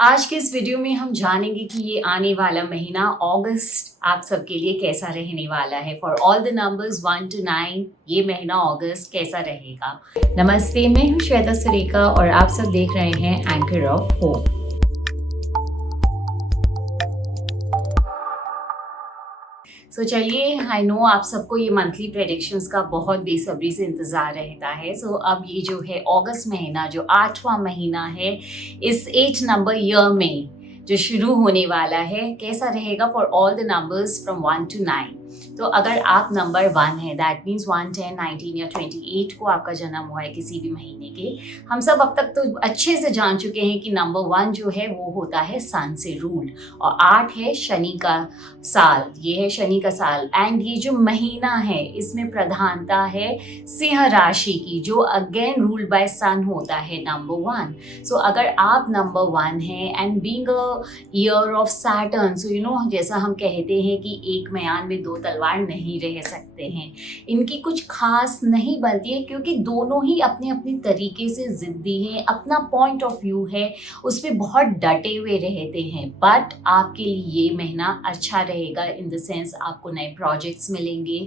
आज के इस वीडियो में हम जानेंगे कि ये आने वाला महीना अगस्त आप सबके लिए कैसा रहने वाला है। For all the numbers 1 to 9 ये महीना अगस्त कैसा रहेगा। नमस्ते, मैं हूँ श्वेता सुरेखा और आप सब देख रहे हैं एंकर ऑफ होप। सो चलिए, आई नो आप सबको ये मंथली प्रेडिक्शंस का बहुत बेसब्री से इंतज़ार रहता है। सो अब ये जो है अगस्त महीना, जो 8वां महीना है इस 8 नंबर ईयर में जो शुरू होने वाला है, कैसा रहेगा for all the numbers from 1 to 9। तो अगर आप नंबर 1 है, दैट मीन्स 1, 10, 19 या 28 को आपका जन्म हुआ है किसी भी महीने के, हम सब अब तक तो अच्छे से जान चुके हैं कि नंबर 1 जो है वो होता है सन से रूल्ड, और 8 है शनि का साल, ये है शनि का साल। एंड ये जो महीना है इसमें प्रधानता है सिंह राशि की, जो अगेन रूल्ड बाय सन होता है नंबर 1। सो अगर आप नंबर 1 है and being a year of Saturn, so you no, जैसा हम कहते हैं कि एक म्यान में दो तलवार नहीं रह सकते हैं, इनकी कुछ खास नहीं बनती है क्योंकि दोनों ही अपने अपने तरीके से जिद्दी हैं, अपना पॉइंट ऑफ व्यू है उस पर बहुत डटे हुए रहते हैं। बट आपके लिए ये महीना अच्छा रहेगा इन द सेंस आपको नए प्रोजेक्ट्स मिलेंगे,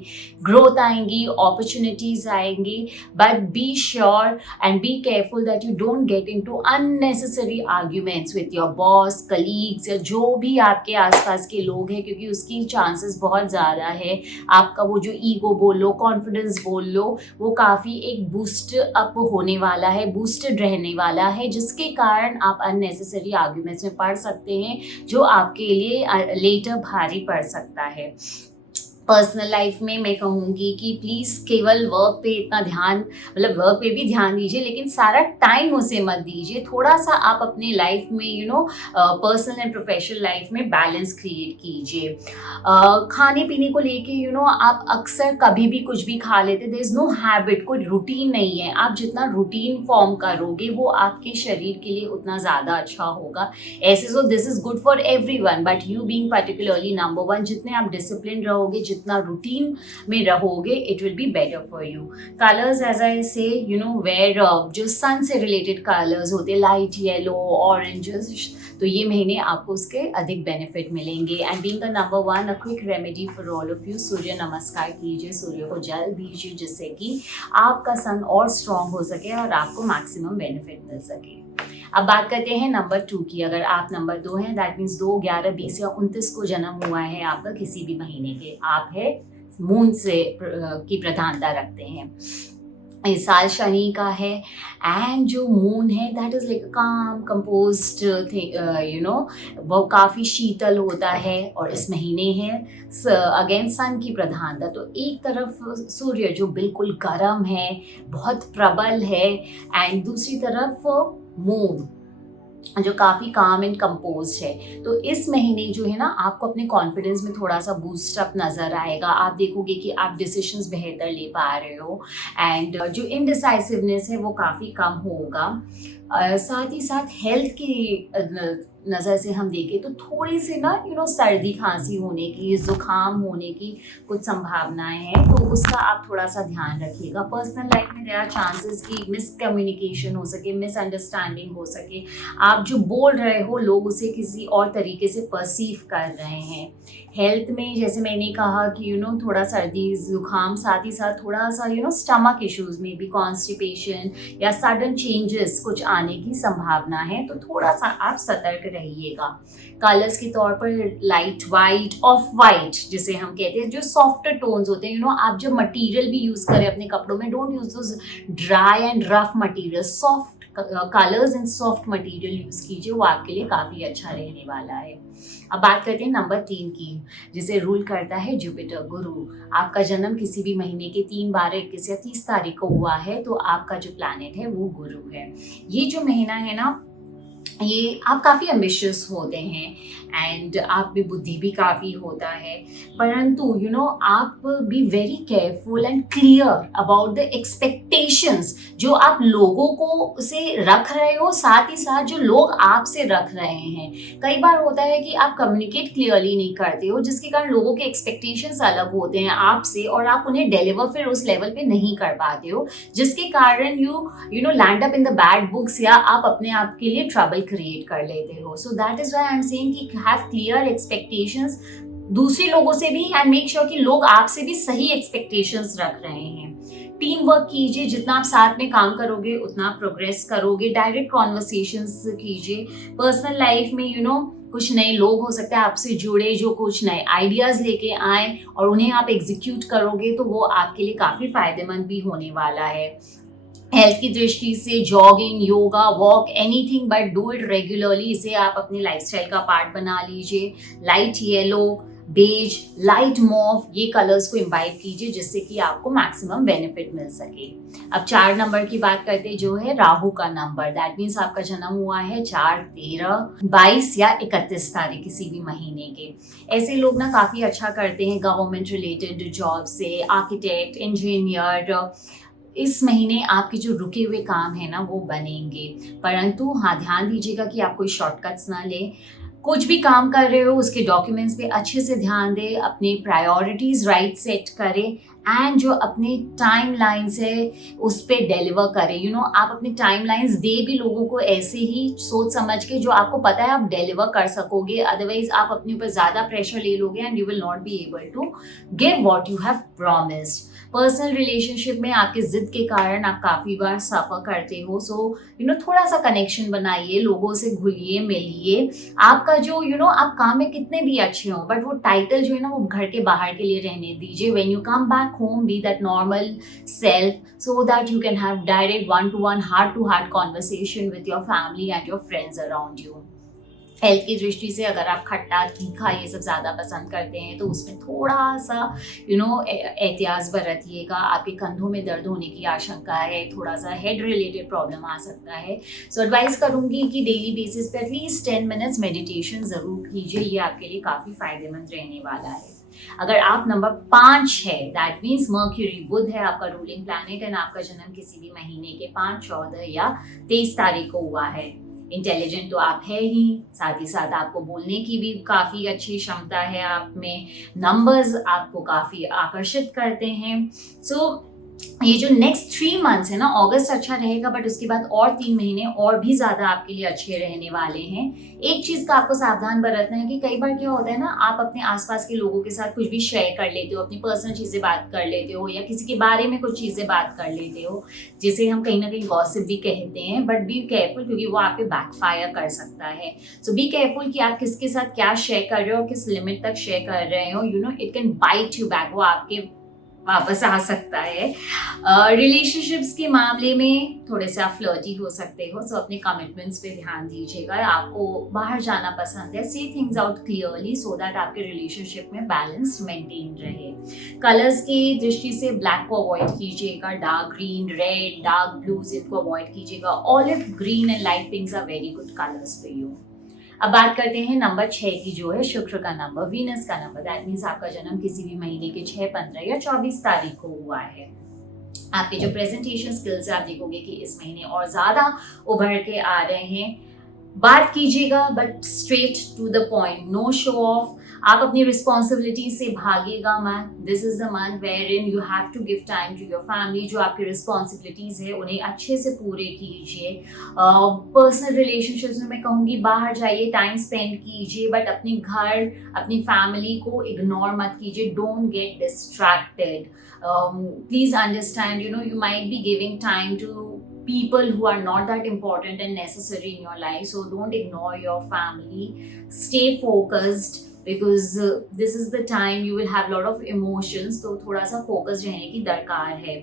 ग्रोथ आएंगी, अपॉर्चुनिटीज आएंगी। But be sure and be careful that you don't get into unnecessary arguments with your boss, colleagues या जो भी आपके आसपास के लोग हैं, क्योंकि उसकी चांसेस बहुत ज़्यादा है आपका वो जो ईगो बोल लो, कॉन्फिडेंस बोल लो, वो काफ़ी एक बूस्ट अप होने वाला है, बूस्टेड रहने वाला है, जिसके कारण आप अननेसेसरी आर्ग्यूमेंट्स में पड़ सकते हैं जो आपके लिए लेटर भारी पड़ सकता है। पर्सनल लाइफ में मैं कहूँगी कि प्लीज़ केवल वर्क पे इतना ध्यान, मतलब वर्क पे भी ध्यान दीजिए लेकिन सारा टाइम उसे मत दीजिए। थोड़ा सा आप अपने लाइफ में पर्सनल एंड प्रोफेशनल लाइफ में बैलेंस क्रिएट कीजिए। खाने पीने को लेके आप अक्सर कभी भी कुछ भी खा लेते, देयर इज़ नो हैबिट, कोई रूटीन नहीं है। आप जितना रूटीन फॉर्म करोगे वो आपके शरीर के लिए उतना ज़्यादा अच्छा होगा। ऐसे so this is good for everyone, but you being particularly number 1, जितने आप डिसिप्लिन रहोगे, जितना रूटीन में रहोगे, it will be better for you. Colours as I say where जो सन से रिलेटेड कलर्स होते हैं, लाइट येलो, ऑरेंजेस, तो ये महीने आपको उसके अधिक बेनिफिट मिलेंगे। And being the number 1, a quick remedy for all of you, Surya Namaskar कीजिए, सूर्य को जल दीजिए, जिससे कि आपका सन और स्ट्रांग हो सके और आपको मैक्सिमम बेनिफिट मिल सके। अब बात करते हैं नंबर 2 की। अगर आप नंबर 2 हैं, दैट मीन्स 2, 11, 20 या 29 को जन्म हुआ है आपका किसी भी महीने के, आप है मून से की प्रधानता रखते हैं। इस साल शनि का है एंड जो मून है दैट इज़ लाइक काम कंपोज्ड वो काफ़ी शीतल होता है। और इस महीने है अगेन सन की प्रधानता, तो एक तरफ सूर्य जो बिल्कुल गर्म है, बहुत प्रबल है, एंड दूसरी तरफ मून जो काफ़ी काम एंड कंपोज है। तो इस महीने जो है ना, आपको अपने कॉन्फिडेंस में थोड़ा सा बूस्ट अप नज़र आएगा। आप देखोगे कि आप डिसीजंस बेहतर ले पा रहे हो एंड जो इनडिसाइसिवनेस है वो काफ़ी कम होगा। साथ ही साथ हेल्थ की नज़र से हम देखें तो थोड़ी सी सर्दी खांसी होने की, जुकाम होने की कुछ संभावनाएं हैं, तो उसका आप थोड़ा सा ध्यान रखिएगा। पर्सनल लाइफ में देयर आर चांसेस कि मिसकम्युनिकेशन हो सके, मिसअंडरस्टैंडिंग हो सके, आप जो बोल रहे हो लोग उसे किसी और तरीके से परसीव कर रहे हैं। हेल्थ में जैसे मैंने कहा कि थोड़ा सर्दी जुकाम, साथ ही साथ थोड़ा सा स्टमक इश्यूज में भी, कॉन्स्टिपेशन या सडन चेंजेस कुछ आने की संभावना है, तो थोड़ा सा आप सतर्क रहिएगा। कलर्स के तौर पर लाइट वाइट, ऑफ वाइट जिसे हम कहते हैं, जो सॉफ्ट टोन्स होते हैं, आप जब मटेरियल भी यूज़ करें अपने कपड़ों में, don't use those dry and rough material, soft colours and soft material use कीजिए, वो आपके लिए काफ़ी अच्छा रहने वाला है। अब बात करते हैं नंबर 3 की, जिसे रूल करता है जुपिटर, गुरु। आपका जन्म किसी भी महीने के 3, 12, 21 या 30 तारीख को हुआ है, तो आपका जो प्लैनेट है वो गुरु है। ये जो महीना है ना, ये आप काफ़ी एम्बिशियस होते हैं एंड आप में बुद्धि भी काफ़ी होता है, परंतु आप be very careful and clear about the expectations जो आप लोगों को से रख रहे हो, साथ ही साथ जो लोग आपसे रख रहे हैं। कई बार होता है कि आप कम्युनिकेट क्लियरली नहीं करते हो, जिसके कारण लोगों के एक्सपेक्टेशंस अलग होते हैं आपसे और आप उन्हें डिलीवर फिर उस लेवल पे नहीं कर पाते हो, जिसके कारण you land up in the bad books, या आप अपने आप के लिए ट्रबल क्रिएट कर लेते हो. So that is why I am saying कि हैव क्लियर एक्सपेक्टेशंस दूसरे लोगों से भी, एंड मेक श्योर कि लोग आपसे भी सही एक्सपेक्टेशंस रख रहे हैं. टीम वर्क कीजिए, जितना आप साथ में काम करोगे उतना आप प्रोग्रेस करोगे. डायरेक्ट कॉन्वर्सेशंस कीजिए. पर्सनल लाइफ में कुछ नए लोग हो सकते हैं आपसे जुड़े जो कुछ नए आइडियाज लेके आए और उन्हें आप एग्जीक्यूट करोगे तो वो आपके लिए काफी फायदेमंद भी होने वाला है. हेल्थ की दृष्टि से jogging, yoga, walk, anything but do it regularly. इसे आप अपने लाइफस्टाइल का पार्ट बना लीजिए. Light yellow, beige, light mauve, ये कलर्स को इम्बाइब कीजिए जिससे कि आपको मैक्सिमम बेनिफिट मिल सके. अब 4 नंबर की बात करते हैं जो है राहु का नंबर. दैट मीन्स आपका जन्म हुआ है 4, 13, 22 या 31 तारीख किसी भी महीने के. ऐसे लोग ना काफी अच्छा करते हैं गवर्नमेंट रिलेटेड जॉब से, आर्किटेक्ट, इंजीनियर. इस महीने आपके जो रुके हुए काम है ना वो बनेंगे, परंतु हाँ ध्यान दीजिएगा कि आप कोई शॉर्टकट्स ना ले. कुछ भी काम कर रहे हो उसके डॉक्यूमेंट्स पे अच्छे से ध्यान दें, अपने प्रायोरिटीज राइट सेट करें एंड जो अपने टाइम लाइन्स है उस पर डिलीवर करें. आप अपनी टाइम लाइन्स दे भी लोगों को ऐसे ही सोच समझ के जो आपको पता है आप डिलीवर कर सकोगे. अदरवाइज आप अपने ऊपर ज़्यादा प्रेशर ले लोगे and you will not be able to give what you have promised. Personal relationship में आपके जिद के कारण आप काफ़ी बार सफ़र करते हो. सो थोड़ा सा कनेक्शन बनाइए, लोगों से घुलिए मिलिए. आपका जो आप काम में कितने भी अच्छे हो बट वो टाइटल जो है ना वो घर के बाहर के लिए रहने दीजिए. When you come back home, be that normal self so that you can have direct one-to-one, heart-to-heart conversation with your family and your friends around you. Health की दृष्टि से अगर आप खट्टा, तीखा ये सब ज़्यादा पसंद करते हैं तो उसमें थोड़ा सा एहतियात बरतिएगा. आपके कंधों में दर्द होने की आशंका है, थोड़ा सा हेड रिलेटेड प्रॉब्लम आ सकता है. सो एडवाइस करूँगी कि डेली बेसिस पे एटलीस्ट 10 मिनट्स मेडिटेशन ज़रूर कीजिए. ये आपके लिए काफ़ी फायदेमंद रहने वाला है. अगर आप नंबर 5 है, दैट मीन्स मर्क्यूरी, बुध है आपका रूलिंग प्लैनेट एंड आपका जन्म किसी भी महीने के 5, 14 या 23 तारीख को हुआ है. इंटेलिजेंट तो आप है ही, साथ ही साथ आपको बोलने की भी काफ़ी अच्छी क्षमता है आप में. नंबर्स आपको काफ़ी आकर्षित करते हैं. सो ये जो नेक्स्ट 3 मंथ्स है ना, अगस्त अच्छा रहेगा बट उसके बाद और 3 महीने और भी ज़्यादा आपके लिए अच्छे रहने वाले हैं. एक चीज़ का आपको सावधान बरतना है कि कई बार क्या होता है ना, आप अपने आसपास के लोगों के साथ कुछ भी शेयर कर लेते हो, अपनी पर्सनल चीज़ें बात कर लेते हो या किसी के बारे में कुछ चीज़ें बात कर लेते हो जिसे हम कहीं ना कहीं गॉसिप भी कहते हैं. बट बी केयरफुल क्योंकि वो आप पे बैकफायर कर सकता है. सो बी केयरफुल कि आप किसके साथ क्या शेयर कर रहे हो, किस लिमिट तक शेयर कर रहे हो. It can bite you back, वो आपके वापस आ सकता है. रिलेशनशिप्स के मामले में थोड़े से आप फ्लर्टी हो सकते हो. सो अपने कमिटमेंट्स पे ध्यान दीजिएगा. आपको बाहर जाना पसंद है, say things out clearly so that आपके रिलेशनशिप में बैलेंस मेंटेन रहे. कलर्स की दृष्टि से ब्लैक को अवॉइड कीजिएगा. Dark green, red, dark blues इनको अवॉइड कीजिएगा. Olive green and light pinks are very good colours for you. अब बात करते हैं नंबर 6 की जो है शुक्र का नंबर, वीनस का नंबर. दैट मीन्स आपका जन्म किसी भी महीने के 6, 15 या 24 तारीख को हुआ है. आपके जो प्रेजेंटेशन स्किल्स है आप देखोगे कि इस महीने और ज़्यादा उभर के आ रहे हैं. बात कीजिएगा but straight to the point, no show off. आप अपनी रिस्पॉन्सिबिलिटी से भागिएगा मत. This is the month where in you have to give time to your family. जो आपकी रिस्पॉन्सिबिलिटीज है उन्हें अच्छे से पूरे कीजिए. पर्सनल रिलेशनशिप्स में मैं कहूँगी बाहर जाइए, टाइम स्पेंड कीजिए बट अपने घर, अपनी फैमिली को इग्नोर मत कीजिए. Don't get distracted. Please understand you might be giving time to people who are not that important and necessary in your life. So don't ignore your family. Stay focused because this is the time you will have a lot of emotions. तो थोड़ा सा focus रहने की दरकार है.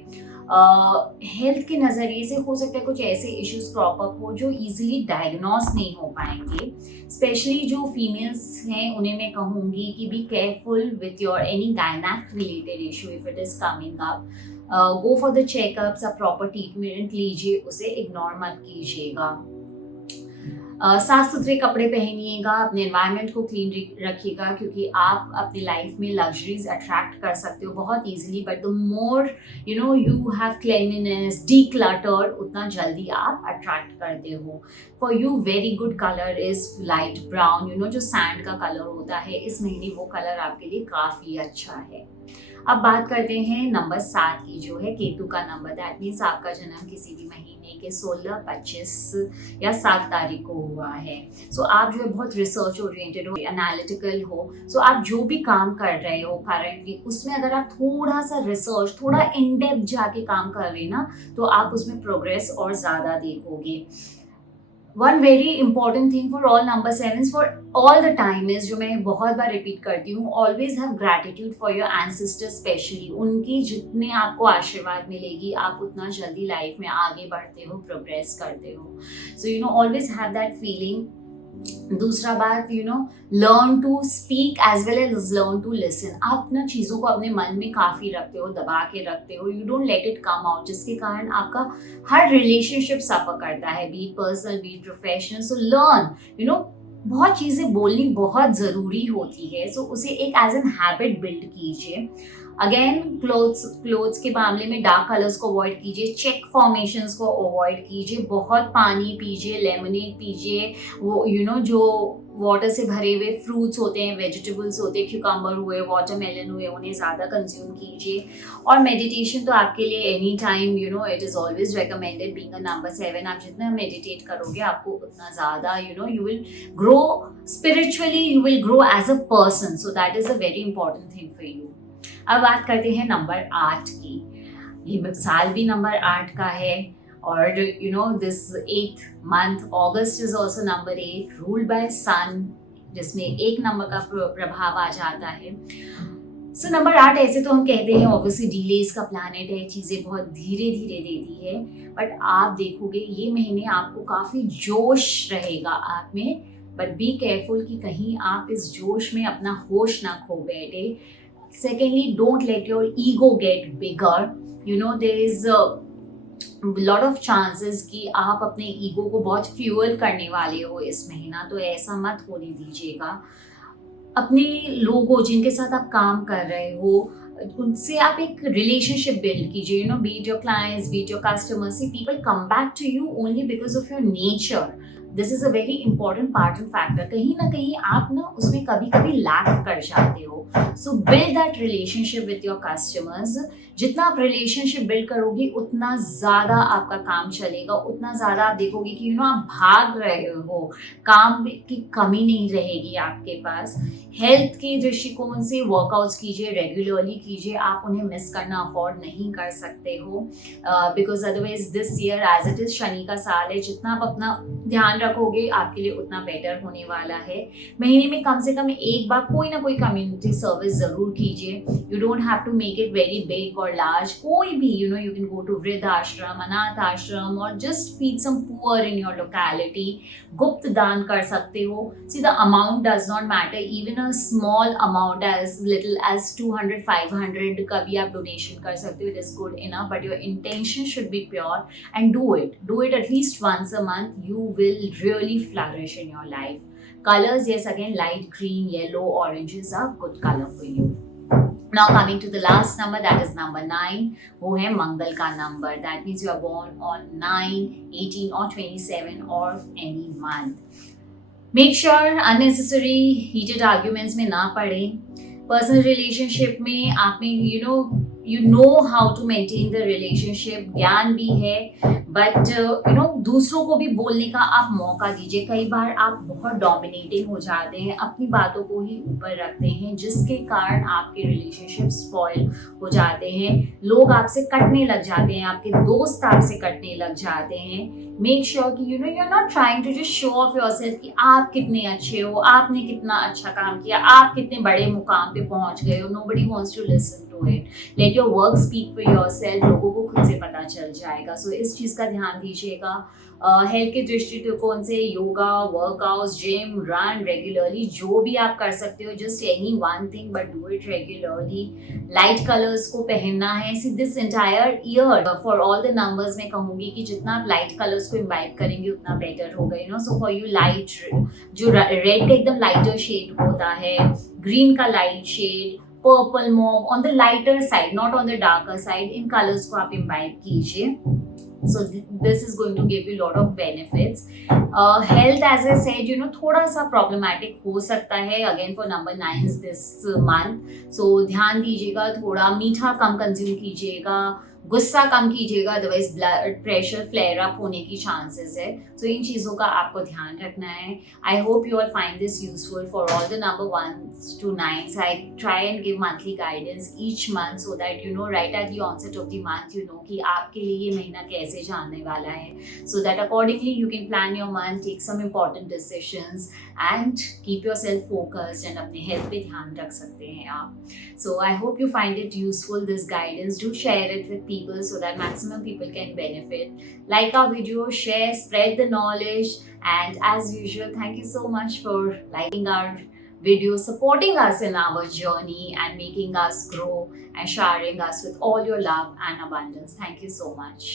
Health के नज़रिए से हो सकता है कुछ ऐसे इश्यूज क्रॉप अप हो जो इजीली डायग्नोस नहीं हो पाएंगे. स्पेशली जो फीमेल्स हैं उन्हें मैं कहूँगी कि be careful with your any gynaec related issue if it is coming up. Go for the checkups, आप प्रॉपर ट्रीटमेंट लीजिए, उसे इग्नोर मत कीजिएगा. साफ सुथरे कपड़े पहनिएगा, अपने एनवायरनमेंट को क्लीन रखिएगा क्योंकि आप अपनी लाइफ में लग्जरीज अट्रैक्ट कर सकते हो बहुत easily. But the more you have cleanliness, decluttered, उतना जल्दी आप अट्रैक्ट करते हो. For you very good colour is light brown. जो सैंड का कलर होता है इस महीने वो कलर आपके लिए काफ़ी अच्छा है. अब बात करते हैं नंबर 7 की, जो है केतु का नंबर। दैट मीन्स आपका जन्म किसी भी महीने के 16, 25 या 7 तारीख को हुआ है। सो आप जो है बहुत रिसर्च ओरिएंटेड हो, एनालिटिकल हो। सो आप जो भी काम कर रहे हो करंटली, उसमें अगर आप थोड़ा सा रिसर्च, थोड़ा इन डेप्थ जाके काम कर रहे हैं ना, तो आप उसमें प्रोग्रेस और ज़्यादा देखोगे। One very important thing for all number 7 for all the time is, जो मैं बहुत बार रिपीट करती हूँ, always have gratitude for your ancestors. Specially उनकी जितने आपको आशीर्वाद मिलेगी, आप उतना जल्दी लाइफ में आगे बढ़ते हो, प्रोग्रेस करते हो। So you know, always have that feeling. दूसरा बात, you know, learn to speak as well as learn to listen. आप ना चीज़ों को अपने मन में काफ़ी रखते हो, दबा के रखते हो, you don't let it come out, जिसके कारण आपका हर रिलेशनशिप सफ़र करता है, be personal be professional. So learn, you know, बहुत चीज़ें बोलनी बहुत ज़रूरी होती है। सो उसे एक एज एन हैबिट बिल्ड कीजिए। अगेन, क्लोथ्स के मामले में डार्क कलर्स को अवॉइड कीजिए, चेक फॉर्मेशंस को अवॉइड कीजिए, बहुत पानी पीजिए, लेमनेड पीजिए, वो यू नो जो वाटर से भरे हुए फ्रूट्स होते हैं, वेजिटेबल्स होते हैं, क्यूकम्बर हुए, वाटरमेलन हुए, उन्हें ज़्यादा कंज्यूम कीजिए। और मेडिटेशन तो आपके लिए any time, you know, it is always recommended. Being a number 7, आप जितना मेडिटेट करोगे, आपको उतना ज़्यादा, you know, you will grow spiritually, you will grow as a person. So that is a very important thing for you. अब बात करते हैं नंबर 8 की। ये साल भी नंबर 8 का है, और you know, this 8th month August is also number 8, ruled by sun, जिसमें 1 नंबर का प्रभाव आ जाता है। सो नंबर 8, ऐसे तो हम कहते हैं ऑब्वियसली डिलेज का प्लैनेट है, चीज़ें बहुत धीरे धीरे देती है, बट आप देखोगे ये महीने आपको काफ़ी जोश रहेगा आप में। बट बी केयरफुल कि कहीं आप इस जोश में अपना होश ना खो बैठे। Secondly, don't let your ego get bigger. You know, there is a lot of chances कि आप अपने ईगो को बहुत फ्यूअल करने वाले हो इस महीना, तो ऐसा मत होने दीजिएगा। अपने लोगों जिनके साथ आप काम कर रहे हो, उनसे आप एक रिलेशनशिप बिल्ड कीजिए। You know, be it your clients, be it your customers, see people come back to you only because of your nature. This is a very important part and factor. कहीं ना कहीं आप ना उसमें कभी कभी lack कर जाते हो। सो build that relationship with your customers. जितना आप रिलेशनशिप बिल्ड करोगे, उतना ज़्यादा आपका काम चलेगा, उतना ज़्यादा आप देखोगे कि यू नो आप भाग रहे हो, काम की कमी नहीं रहेगी आपके पास। हेल्थ के दृष्टिकोण से वर्कआउट्स कीजिए, रेगुलरली कीजिए, आप उन्हें मिस करना अफोर्ड नहीं कर सकते हो, because otherwise this year as it is Shani का साल है, जितना आप अपना ध्यान रखोगे आपके लिए उतना बेटर होने वाला है। महीने में कम से कम एक बार कोई ना कोई कम्युनिटी सर्विस जरूर कीजिए। You don't have to make it very big और लार्ज, कोई भी, you know, you can go to वृद्ध आश्रम, अनाथ आश्रम, और just feed some poor in your locality. गुप्त दान कर सकते हो। See the amount does not matter, even a small amount as little as 200, 500 का भी आप डोनेशन कर सकते हो, it is good enough, but your intention should B pure and do it at least once a month. You will really flourish in your life. Colors, yes, again, light green, yellow, oranges are good color for you. Now coming to the last number, that is number 9, वो है मंगल का number. That means you are born on 9, 18 or 27 or any month. Make sure unnecessary heated arguments में ना पड़े। Personal relationship में आप में you know how to maintain the relationship, ज्ञान भी है, बट यू नो दूसरों को भी बोलने का आप मौका दीजिए। कई बार आप बहुत डोमिनेटिंग हो जाते हैं, अपनी बातों को ही ऊपर रखते हैं, जिसके कारण आपके रिलेशनशिप स्पॉइल हो जाते हैं, लोग आपसे कटने लग जाते हैं, आपके दोस्त आपसे कटने लग जाते हैं। मेक श्योर कि you are not trying to just show off yourself कि आप कितने अच्छे हो, आपने कितना अच्छा काम किया, आप कितने बड़े मुकाम पे पहुंच गए हो। Nobody wants to listen to it. Let your work speak for yourself. लोगों को खुद से पता चल जाएगा। सो इस चीज़ का ध्यान दीजिएगा। हेल्थ के दृष्टिकोण से yoga, workouts, gym, run regularly, जो भी आप कर सकते हो, just any one thing but do it regularly. Light colours को पहनना है। See this entire year for all the numbers मैं कहूँगी कि जितना आप लाइट कलर्स को इम्बाइब करेंगे उतना बेटर होगा। You know, so for you light, जो रेड का एकदम लाइटर शेड होता है, ग्रीन का light shade, purple, mauve, on the lighter side, not on the darker side, इन कलर्स को आप इम्बाइब कीजिए। So this is going to give you a lot of benefits. Health, as I said, थोड़ा सा problematic हो सकता है again for number 9 this month. So ध्यान दीजिएगा, थोड़ा मीठा कम कंज्यूम कीजिएगा, गुस्सा कम कीजिएगा, otherwise blood pressure flare up होने की चांसेस है. तो इन चीज़ों का आपको ध्यान रखना है. I hope you all find this useful for all the number 1s to 9s. I try and give monthly guidance each month so that right at the onset of the month कि आपके लिए ये महीना कैसे जाने वाला है, so that accordingly you can plan your month, take some important decisions and keep yourself focused and अपने health पे ध्यान रख सकते हैं आप. So I hope you find it useful, this guidance. Do share it with people so that maximum people can benefit. Like our video, share, spread the knowledge, and as usual, thank you so much for liking our video, supporting us in our journey and making us grow and showering us with all your love and abundance. Thank you so much.